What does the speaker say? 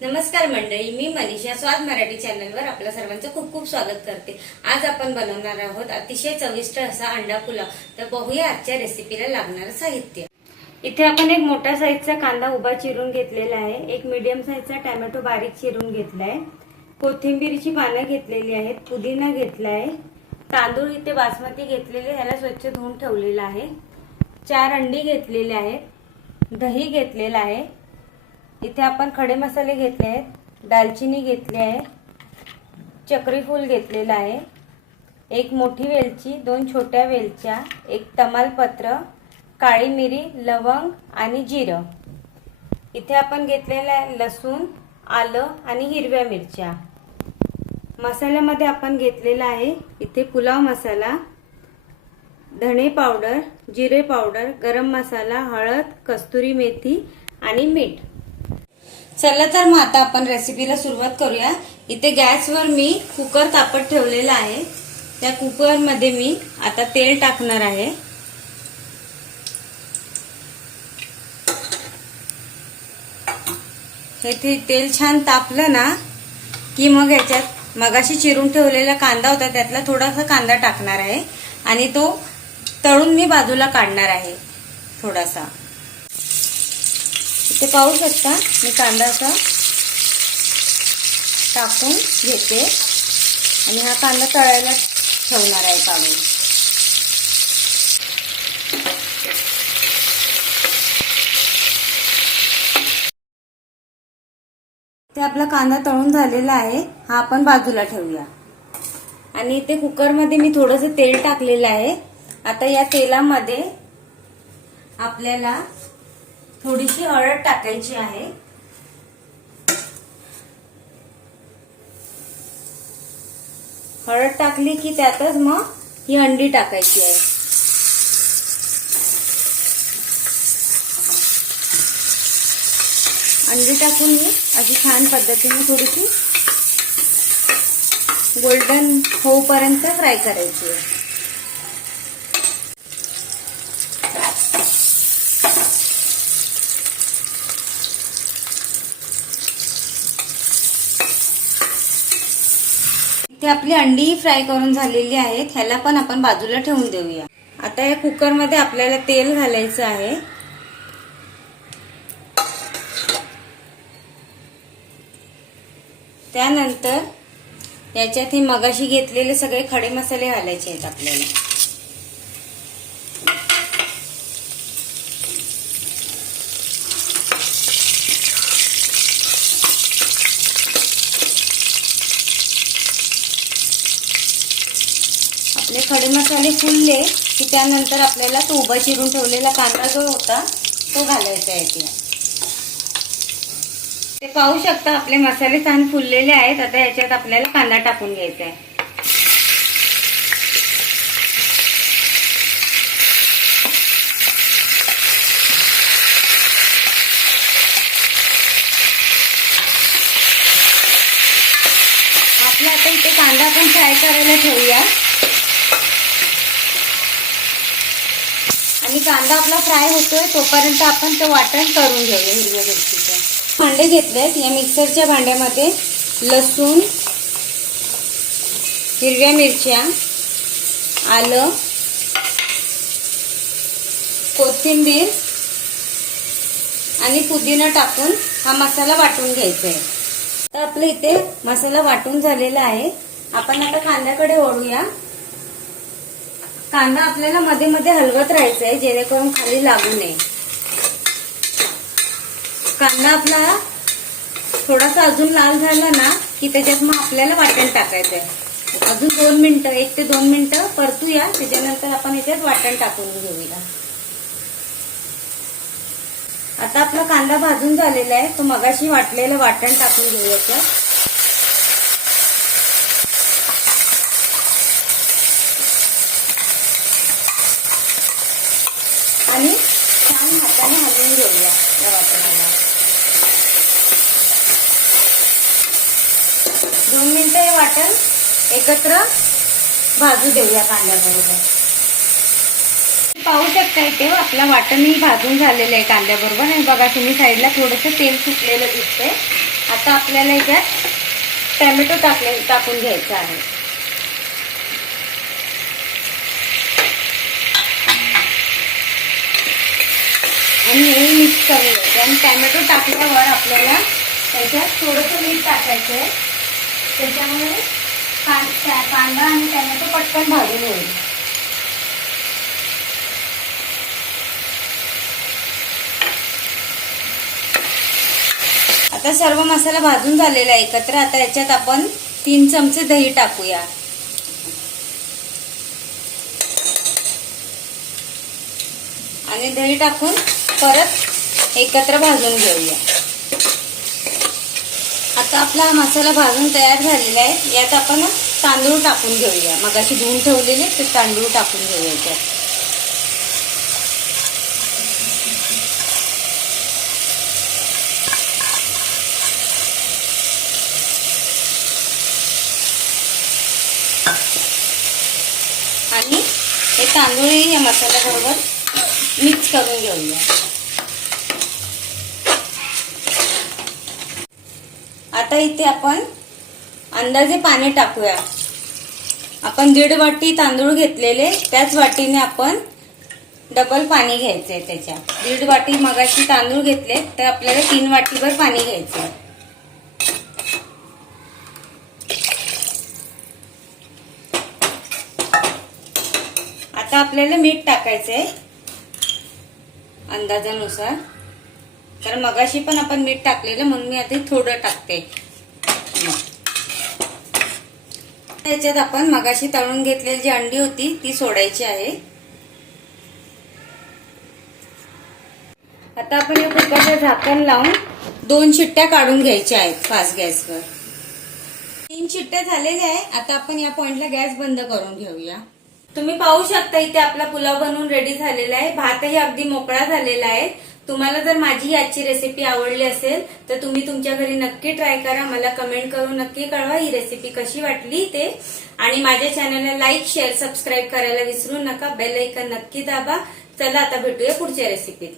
नमस्कार मंडळी, मी मनीषा स्वाद मराठी चॅनलवर आपल्या सर्वांचं खूप खूप स्वागत करते। आज आपण बनवणार आहोत अतिशय चविष्ट असा अंडा पुलाव। तर बघूया आजच्या रेसिपीला लागणारं साहित्य। इथे आपण एक मोठा साईजचा कांदा उभा चिरून घेतलेला आहे, एक मीडियम साईजचा टोमॅटो बारीक चिरून घेतलाय, कोथिंबीरची पानं घेतलेली आहेत, पुदिना घेतलाय, तांदूळ इथे बासमती घेतलेले ह्याला स्वच्छ धुवून ठेवलेला आहे, 4 अंडी घेतलेले आहेत, दही घेतलेला आहे। इथे आपण खडे मसाले घेतले आहेत, दालचिनी घेतली आहे, चक्री फूल घेतलेला आहे, एक मोठी वेलची, 2 छोट्या वेलच्या, एक तमालपत्र, काळी मिरी, लवंग आणि जिरं। इथे आपण घेतलेला आहे लसूण, आलं आणि हिरव्या मिरच्या। मसाल्यामध्ये आपण घेतलेला आहे इथे पुलाव मसाला, धणे पावडर, जिरे पावडर, गरम मसाला, हळद, कस्तुरी मेथी आणि मीठ। चला तर मग आता आपण रेसिपीला सुरुवात करूया। इथे गॅसवर मी कुकर तापत ठेवलेला आहे, त्या कुकर मध्ये मी आता तेल टाकणार आहे। हे तेल छान तापलं ना की मग याच्यात मगाशी चिरून ठेवलेला कांदा होता त्यातला थोडासा कांदा टाकणार आहे आणि तो तळून मी बाजूला काढणार आहे थोडासा। इथे पाहू शकता मी कांदा असा टाकून घेते आणि हा कांदा तळायला ठेवणार आहे काढून। ते आपला कांदा तळून झालेला आहे, हा आपण बाजूला ठेवूया। आणि इथे कुकर मध्ये मी थोडंसं तेल टाकलेलं आहे। आता या तेलामध्ये आपल्याला थोडीशी हळद टाकायची आहे, हळद टाकली की त्यातच मग ही अंडी टाकायची आहे। अंडी टाकून मी अशी छान पद्धतीने थोडीशी गोल्डन होईपर्यंत फ्राय करायची आहे। ते आपली अंडी फ्राय करून झालेली आहेत, ह्याला पण आपण बाजूला ठेवून देऊया। आता या कुकर मध्ये आपल्याला तेल घालायचं आहे। त्यानंतर याच्यात हे मगाशी घेतलेले सगळे खडे मसाले घालायचे आहेत आपल्याला। आपले खडे मसाले फुलले की त्यानंतर आपल्याला तो उभा चिरून ठेवलेला कांदा जो होता तो घालायचा आहे। ते पाहू शकता आपले मसाले छान फुललेले आहेत। आता याच्यात आपल्याला कांदा टाकून घ्यायचा आहे। आपला आता इथे कांदा आपण फ्राय करायला ठेवूया आणि कांदा आपला फ्राय होतोय तोपर्यंत आपण ते वाटण करून घेऊया हिरव्या मिरचीचं। भांडे घेतलेत, या मिक्सरच्या भांड्यामध्ये लसूण, हिरव्या मिरच्या, आलं, कोथिंबीर आणि पुदिना टाकून हा मसाला वाटून घ्यायचा आहे। तर आपल्या इथे मसाला वाटून झालेला आहे। आपण आता कांद्याकडे वळूया। कांदा आपल्याला मध्ये मध्ये हलवत राहायचा आहे जेणेकरून खाली लागू नये। कांदा आपला थोडासा अजून लाल झाला ना की त्याच्यात मग आपल्याला वाटण टाकायचं आहे। अजून 2 मिनिटं, 1 ते 2 मिनिटं परतूया, त्याच्यानंतर आपण याच्यात वाटण टाकून घेऊया। आता आपला कांदा भाजून झालेला आहे, तो मगाशी वाटलेलं वाटण टाकून घेऊया आणि छान हाताने हलवून घेऊया या वाटणाला। 2 मिनिटं हे वाटण एकत्र भाजू देऊया कांद्याबरोबर। पाहू शकता इथे आपला वाटणही भाजून झालेलं आहे कांद्याबरोबर। आणि बघा तुम्ही साईडला थोडंसं तेल सुटलेलं दिसतंय। आता आपल्याला याच्यात टॅमॅटो टाकून घ्यायचा आहे. आणि हे मिक्स करून घ्यायचं. आणि टॅमॅटो टाकल्यावर आपल्याला त्याच्यात थोडंसं मीठ टाकायचं आहे. त्याच्यामुळे कांदा आणि टॅमॅटो पटकन भाजून होईल. आता सर्व मसाला भाजून झालेला आहे एकत्र. आता याच्यात आपण 3 चमचे दही टाकूया. आणि दही टाकून परत एकत्र भाजून घेऊया. आता आपला मसाला भाजून तयार झालेला आहे. यात आपण तांदूळ टाकून घेऊया. मगाशी धुवून ठेवलेले ते तांदूळ टाकून घेऊया याच्यात. आणि हे तांदूळही या मसाल्याबरोबर मिक्स करून घेऊया. आता इथे आपण अंदाजे पाणी टाकूया. आपण 1.5 वाटी तांदूळ घेतलेले, त्याच वाटीने आपण डबल पाणी घ्यायचंय. त्याच्यात 1.5 वाटी मगाशी तांदूळ घेतले तर आपल्याला 3 वाटीभर पाणी घ्यायचंय. आता आपल्याला मीठ टाकायचंय अंदाजानुसार. तर मगाशी पण आपण मीठ टाकलेलं, म्हणून मी आता थोडं टाकते. त्याच्यात आपण मगाशी तळून घेतलेली जी अंडी होती ती सोडायची आहे. आता आपण या कुकरचं झाकण लावून 2 शिट्ट्या काढून घ्यायच्या आहेत फास्ट गॅसवर. 3 शिट्ट्या झालेल्या आहे. आता आपण या पॉइंटला गॅस बंद करून घेऊया. तुम्ही पाहू शकता इथे आपला पुलाव बनवून रेडी झालेला आहे. भातही अगदी मोकळा झालेला आहे. तुम्हाला जर माझी आजची रेसिपी आवडली असेल तर तुम्ही तुमच्या घरी नक्की ट्राय करा. मला कमेंट करून नक्की कळवा ही रेसिपी कशी वाटली ते. आणि माझ्या चॅनलला लाईक, शेअर, सबस्क्राईब करायला विसरू नका. बेल आयकॉन नक्की दाबा. चला आता भेटूया पुढच्या रेसिपीत.